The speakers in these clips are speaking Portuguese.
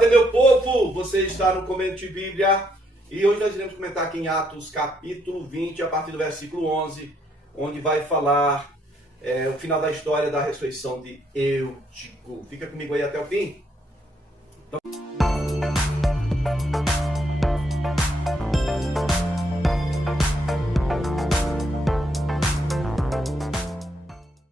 Salve, meu povo! Você está no Comendo de Bíblia e hoje nós iremos comentar aqui em Atos capítulo 20, a partir do versículo 11, onde vai falar o final da história da ressurreição de Eutico. Fica comigo aí até o fim.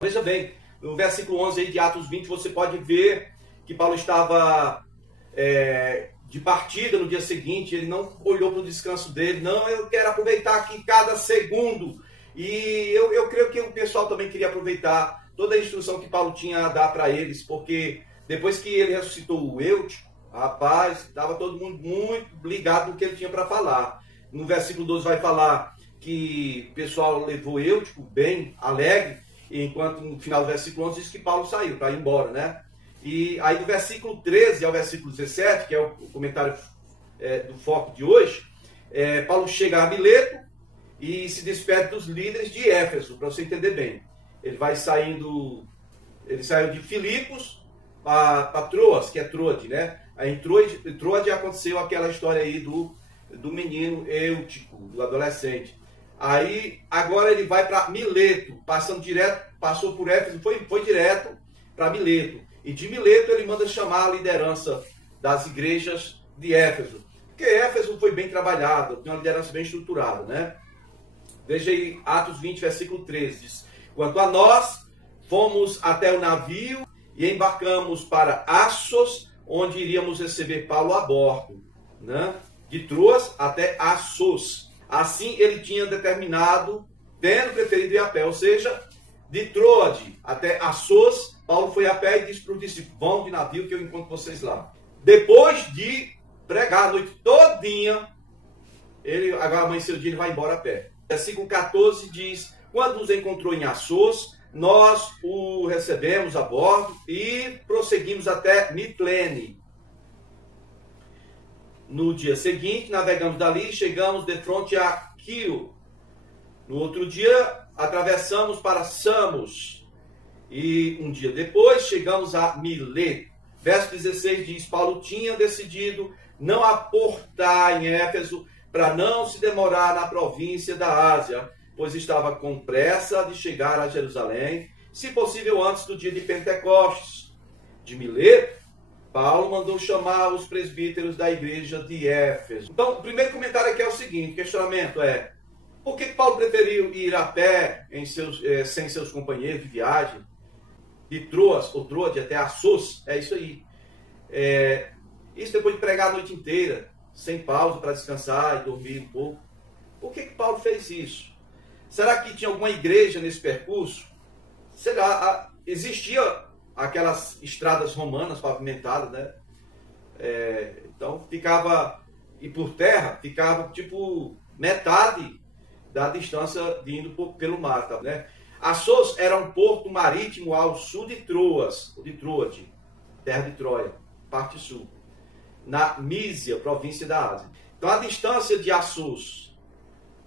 Veja bem, no versículo 11 aí de Atos 20, você pode ver que Paulo estava de partida no dia seguinte. Ele não olhou para o descanso dele. Não, eu quero aproveitar aqui cada segundo. E eu creio que o pessoal também queria aproveitar toda a instrução que Paulo tinha a dar para eles, porque depois que ele ressuscitou o Eutico, rapaz, estava todo mundo muito ligado no que ele tinha para falar. No versículo 12 vai falar que o pessoal levou Eutico bem alegre, enquanto no final do versículo 11 diz que Paulo saiu para ir embora, né? E aí do versículo 13 ao versículo 17, que é o comentário do foco de hoje, Paulo chega a Mileto e se despede dos líderes de Éfeso, para você entender bem. Ele saiu de Filipos para Troas, que é Troade, né? Aí em Troade aconteceu aquela história aí do menino Eutico, do adolescente. Aí agora ele vai para Mileto, passou por Éfeso, foi direto para Mileto. E de Mileto ele manda chamar a liderança das igrejas de Éfeso. Porque Éfeso foi bem trabalhado, tem uma liderança bem estruturada, né? Veja aí Atos 20, versículo 13. Diz: quanto a nós, fomos até o navio e embarcamos para Assos, onde iríamos receber Paulo a bordo, né? De Troas até Assos. Assim ele tinha determinado, tendo preferido ir a pé, ou seja, de Troade até Assos, Paulo foi a pé e disse para os discípulos: vão de navio que eu encontro vocês lá. Depois de pregar a noite todinha, agora amanheceu o dia, ele vai embora a pé. Versículo 14 diz: quando nos encontrou em Assos, nós o recebemos a bordo e prosseguimos até Mitlene. No dia seguinte, navegamos dali e chegamos de frente a Quio. No outro dia, atravessamos para Samos. E um dia depois, chegamos a Mileto. Verso 16 diz: Paulo tinha decidido não aportar em Éfeso para não se demorar na província da Ásia, pois estava com pressa de chegar a Jerusalém, se possível antes do dia de Pentecostes. De Mileto, Paulo mandou chamar os presbíteros da igreja de Éfeso. Então, o primeiro comentário aqui é o seguinte: o questionamento é: por que Paulo preferiu ir a pé sem seus companheiros de viagem, de Troas ou Troade até Assos? É isso aí. Isso depois de pregar a noite inteira, sem pausa para descansar e dormir um pouco. Por que Paulo fez isso? Será que tinha alguma igreja nesse percurso? Será? Existia aquelas estradas romanas pavimentadas, né? Então e por terra ficava tipo metade da distância de indo pelo mar, tá, né? Assos era um porto marítimo ao sul de Troas, de Troade, terra de Troia, parte sul, na Mísia, província da Ásia. Então a distância de Assos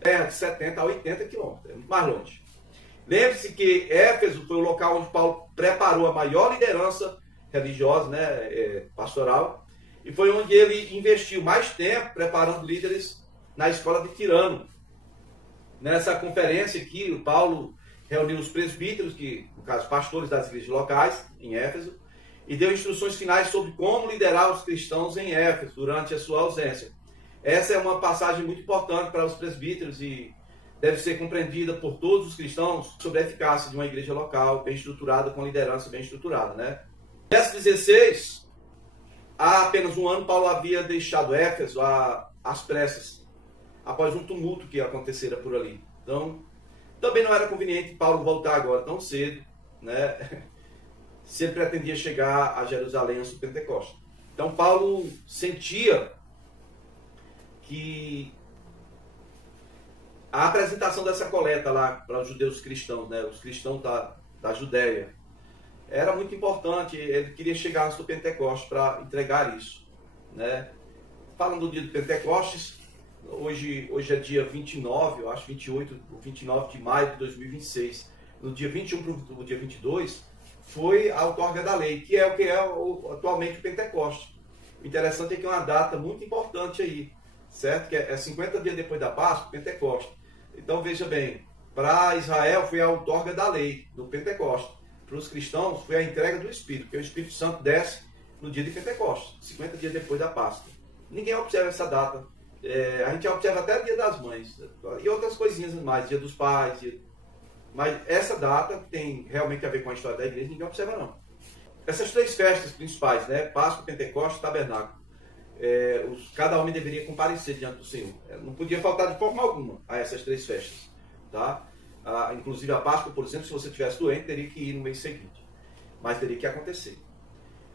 é de 70 a 80 quilômetros, é muito mais longe. Lembre-se que Éfeso foi o local onde Paulo preparou a maior liderança religiosa, né, pastoral, e foi onde ele investiu mais tempo preparando líderes na escola de Tirano. Nessa conferência aqui, o Paulo reuniu os presbíteros, que, no caso, pastores das igrejas locais, em Éfeso, e deu instruções finais sobre como liderar os cristãos em Éfeso durante a sua ausência. Essa é uma passagem muito importante para os presbíteros e deve ser compreendida por todos os cristãos sobre a eficácia de uma igreja local bem estruturada, com liderança bem estruturada, né? Verso 16, há apenas um ano, Paulo havia deixado Éfeso às pressas, após um tumulto que acontecera por ali. Então, também não era conveniente Paulo voltar agora tão cedo, né? Se ele pretendia chegar a Jerusalém antes do Pentecostes. Então, Paulo sentia que a apresentação dessa coleta lá para os judeus cristãos, né, os cristãos da Judéia, era muito importante. Ele queria chegar antes do Pentecostes para entregar isso, né? Falando do dia do Pentecostes, hoje é dia 29, eu acho 28 ou 29 de maio de 2026. No dia 21 para o dia 22, foi a outorga da lei, que é o que é atualmente o Pentecostes. O interessante é que é uma data muito importante aí, certo? Que é 50 dias depois da Páscoa, Pentecostes. Então veja bem, para Israel foi a outorga da lei, do Pentecostes. Para os cristãos foi a entrega do Espírito, porque o Espírito Santo desce no dia de Pentecostes, 50 dias depois da Páscoa. Ninguém observa essa data. A gente observa até o Dia das Mães e outras coisinhas mais, Dia dos Pais. Mas essa data que tem realmente a ver com a história da igreja, ninguém observa não. Essas três festas principais, né? Páscoa, Pentecostes e Tabernáculo. Cada homem deveria comparecer diante do Senhor. Não podia faltar de forma alguma a essas três festas. Tá? Inclusive a Páscoa, por exemplo, se você estivesse doente, teria que ir no mês seguinte. Mas teria que acontecer.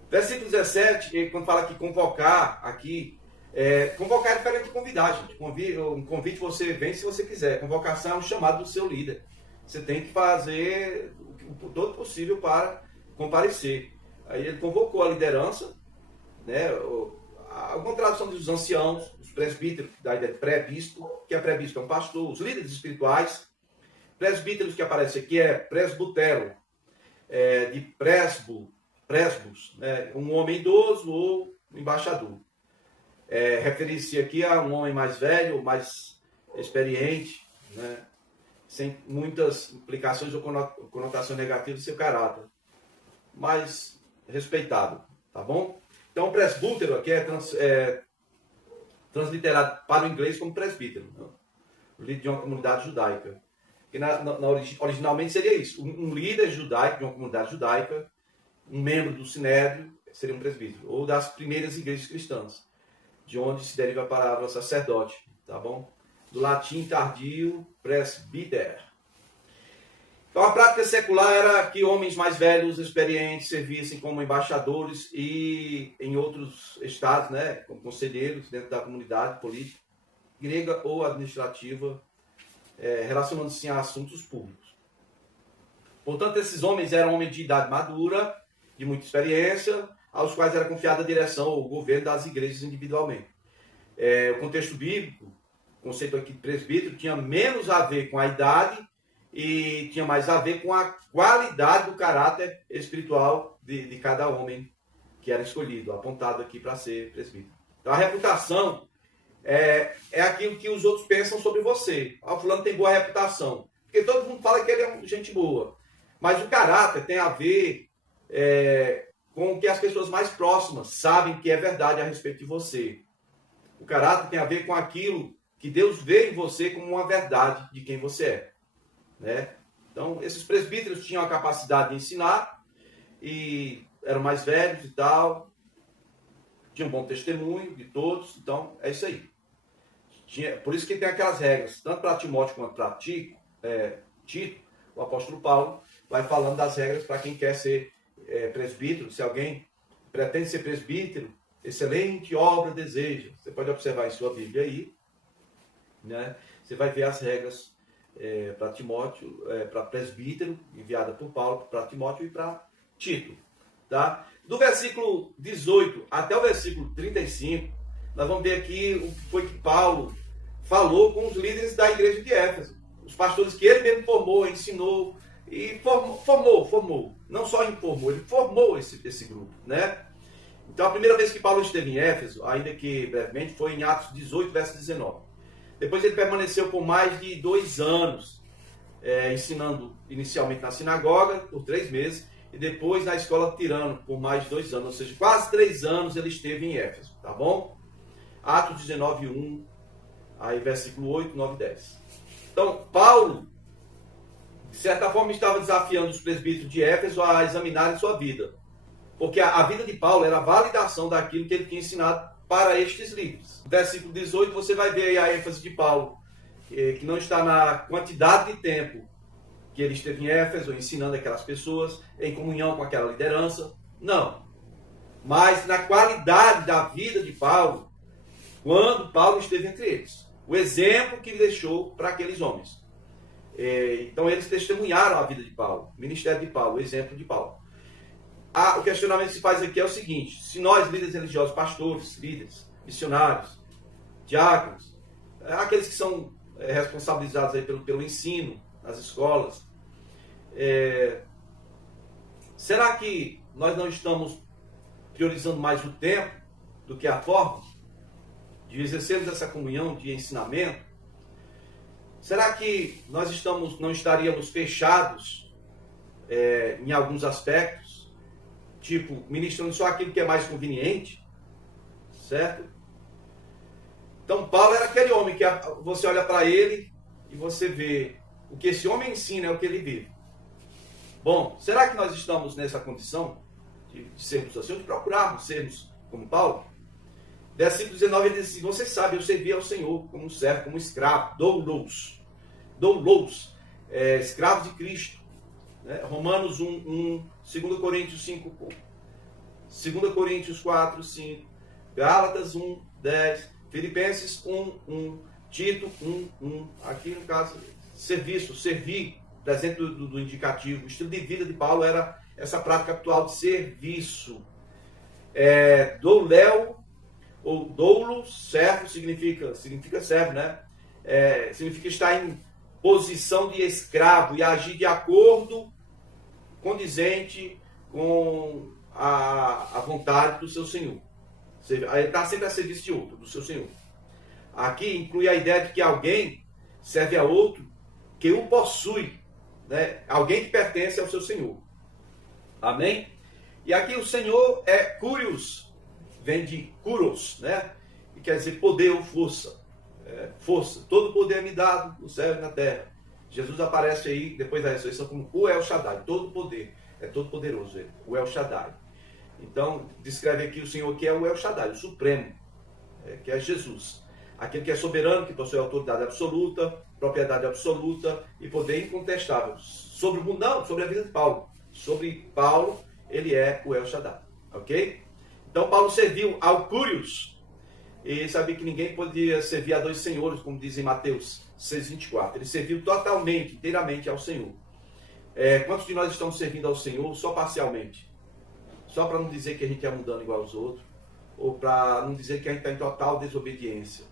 Versículo 17, quando fala que convocar aqui, convocar é diferente de convidar, gente. Um convite você vem se você quiser. Convocação é um chamado do seu líder. Você tem que fazer o todo possível para comparecer. Aí ele convocou a liderança, né? Alguma tradução diz os anciãos, os presbíteros, da ideia de pré-bispo, que é pré-bispo, é um pastor, os líderes espirituais. Presbíteros que aparece aqui é presbutero, de presbos, né? Um homem idoso ou um embaixador. Referir-se aqui a um homem mais velho, mais experiente, né? Sem muitas implicações ou conotações negativas do seu caráter, mas respeitado, tá bom? Então, presbútero aqui é transliterado para o inglês como presbítero, né? O líder de uma comunidade judaica. Que originalmente seria isso, um líder judaico de uma comunidade judaica, um membro do Sinédrio, seria um presbítero, ou das primeiras igrejas cristãs, de onde se deriva a palavra sacerdote, tá bom? Do latim tardio, presbiter. Então a prática secular era que homens mais velhos, experientes, servissem como embaixadores e em outros estados, né, como conselheiros dentro da comunidade política, grega ou administrativa, relacionando-se a assuntos públicos. Portanto, esses homens eram homens de idade madura, de muita experiência, aos quais era confiada a direção ou o governo das igrejas individualmente. O contexto bíblico, o conceito aqui de presbítero, tinha menos a ver com a idade e tinha mais a ver com a qualidade do caráter espiritual de cada homem que era escolhido, apontado aqui para ser presbítero. Então a reputação é aquilo que os outros pensam sobre você. O fulano tem boa reputação. Porque todo mundo fala que ele é gente boa. Mas o caráter tem a ver com o que as pessoas mais próximas sabem que é verdade a respeito de você. O caráter tem a ver com aquilo que Deus vê em você como uma verdade de quem você é. Né? Então, esses presbíteros tinham a capacidade de ensinar e eram mais velhos e tal, tinham um bom testemunho de todos, então é isso aí. Por isso que tem aquelas regras, tanto para Timóteo quanto para Tito, o apóstolo Paulo vai falando das regras para quem quer ser presbítero. Se alguém pretende ser presbítero, excelente obra deseja. Você pode observar em sua Bíblia aí, né? Você vai ver as regras para Timóteo, para presbítero, enviada por Paulo para Timóteo e para Tito. Tá? Do versículo 18 até o versículo 35, nós vamos ver aqui o que foi que Paulo falou com os líderes da igreja de Éfeso. Os pastores que ele mesmo formou, ensinou e formou. Não só informou, ele formou esse grupo. Né? Então a primeira vez que Paulo esteve em Éfeso, ainda que brevemente, foi em Atos 18, verso 19. Depois ele permaneceu por mais de 2 anos, ensinando inicialmente na sinagoga, por 3 meses, e depois na escola Tirano, por mais de 2 anos. Ou seja, quase 3 anos ele esteve em Éfeso, tá bom? Atos 19, 1, aí versículo 8, 9 e 10. Então, Paulo, de certa forma, estava desafiando os presbíteros de Éfeso a examinarem sua vida. Porque a vida de Paulo era a validação daquilo que ele tinha ensinado para estes livros. No versículo 18 você vai ver aí a ênfase de Paulo, que não está na quantidade de tempo que ele esteve em Éfeso, ensinando aquelas pessoas, em comunhão com aquela liderança. Não. Mas na qualidade da vida de Paulo, quando Paulo esteve entre eles. O exemplo que ele deixou para aqueles homens. Então eles testemunharam a vida de Paulo, o ministério de Paulo, o exemplo de Paulo. O questionamento que se faz aqui é o seguinte: se nós, líderes religiosos, pastores, líderes, missionários, diáconos, aqueles que são responsabilizados aí pelo ensino nas escolas, será que nós não estamos priorizando mais o tempo do que a forma de exercermos essa comunhão de ensinamento, será que nós não estaríamos fechados em alguns aspectos, tipo, ministrando só aquilo que é mais conveniente, certo? Então, Paulo era aquele homem que você olha para ele e você vê o que esse homem ensina é o que ele vive. Bom, será que nós estamos nessa condição de sermos assim, de procurarmos sermos como Paulo? Versículo 19, ele diz assim: você sabe, eu servi ao Senhor como um servo, como um escravo, doulos, escravos de Cristo. Né? Romanos 1, 2 Coríntios 5, 2 Coríntios 4, 5, Gálatas 1, 10, Filipenses 1, Tito 1. Aqui no caso, servir, presente do indicativo. O estilo de vida de Paulo era essa prática atual de serviço. Douléu, ou doulo, servo, significa servo, né? Significa estar em posição de escravo e agir de acordo condizente com a vontade do seu Senhor. Ele está sempre a serviço de outro, do seu Senhor. Aqui inclui a ideia de que alguém serve a outro que o possui, né? Alguém que pertence ao seu Senhor. Amém? E aqui o Senhor é Curios, vem de Kuros, né? E quer dizer poder ou força. Força. Todo poder é me dado no céu e na terra. Jesus aparece aí, depois da ressurreição, como o El Shaddai. Todo poder. É todo poderoso ele. O El Shaddai. Então, descreve aqui o Senhor que é o El Shaddai, o Supremo, que é Jesus. Aquele que é soberano, que possui autoridade absoluta, propriedade absoluta e poder incontestável. Sobre o mundo, não, sobre a vida de Paulo. Sobre Paulo, ele é o El Shaddai. Ok? Então, Paulo serviu ao Curios. E sabia que ninguém podia servir a dois senhores, como diz em Mateus 6,24. Ele serviu totalmente, inteiramente ao Senhor. Quantos de nós estamos servindo ao Senhor só parcialmente? Só para não dizer que a gente é mundano igual aos outros, ou para não dizer que a gente está em total desobediência.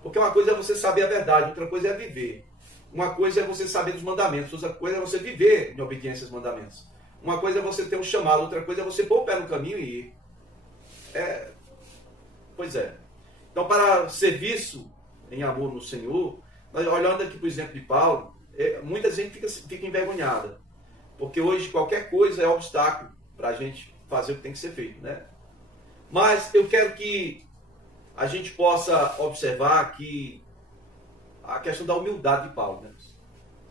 Porque uma coisa é você saber a verdade, outra coisa é viver. Uma coisa é você saber dos mandamentos, outra coisa é você viver em obediência aos mandamentos. Uma coisa é você ter um chamado, outra coisa é você pôr o pé no caminho e ir. Pois é. Então, para serviço em amor no Senhor, nós, olhando aqui para o exemplo de Paulo, muita gente fica envergonhada. Porque hoje qualquer coisa é obstáculo para a gente fazer o que tem que ser feito, né? Mas eu quero que a gente possa observar que a questão da humildade de Paulo, né?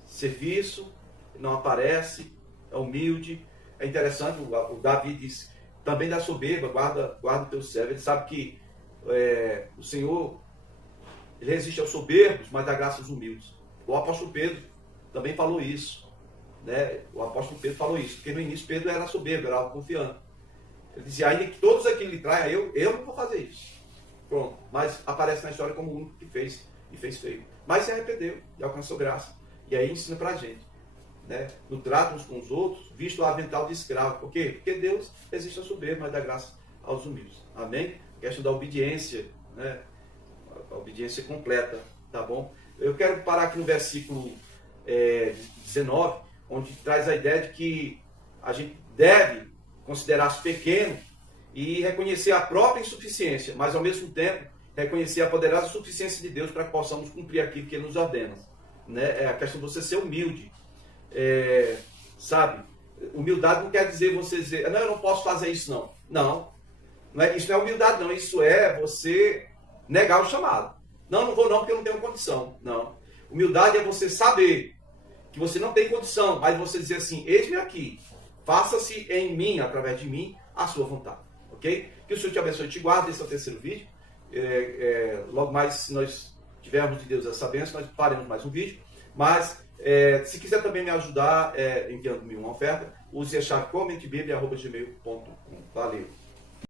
Serviço, não aparece, é humilde. É interessante, o Davi diz, também da soberba, guarda o teu servo. Ele sabe que o Senhor, ele resiste aos soberbos, mas dá graça aos humildes. O apóstolo Pedro também falou isso, né? O apóstolo Pedro falou isso, porque no início Pedro era soberbo, era autoconfiante. Ele dizia, ainda que todos aqui lhe traiam, eu não vou fazer isso. Pronto, mas aparece na história como o único que fez, e fez feio. Mas se arrependeu e alcançou graça. E aí ensina pra gente, né? No trato uns com os outros, visto o avental de escravo. Por quê? Porque Deus resiste ao soberbo, mas dá graça aos humildes. Amém? A questão da obediência, né? A obediência completa, tá bom? Eu quero parar aqui no versículo 19, onde traz a ideia de que a gente deve considerar-se pequeno e reconhecer a própria insuficiência, mas ao mesmo tempo reconhecer a poderosa suficiência de Deus para que possamos cumprir aquilo que Ele nos ordena, né? É a questão de você ser humilde, sabe? Humildade não quer dizer você dizer, não, eu não posso fazer isso não. Isso não é humildade não, isso é você negar o chamado. Não vou não porque eu não tenho condição. Não. Humildade é você saber que você não tem condição, mas você dizer assim, eis-me aqui, faça-se em mim, através de mim, a sua vontade. Ok? Que o Senhor te abençoe e te guarde. Esse é o terceiro vídeo. Logo mais, se nós tivermos de Deus essa bênção, nós faremos mais um vídeo. Mas, se quiser também me ajudar enviando-me uma oferta, use a chave comentebíblia@gmail.com. Valeu!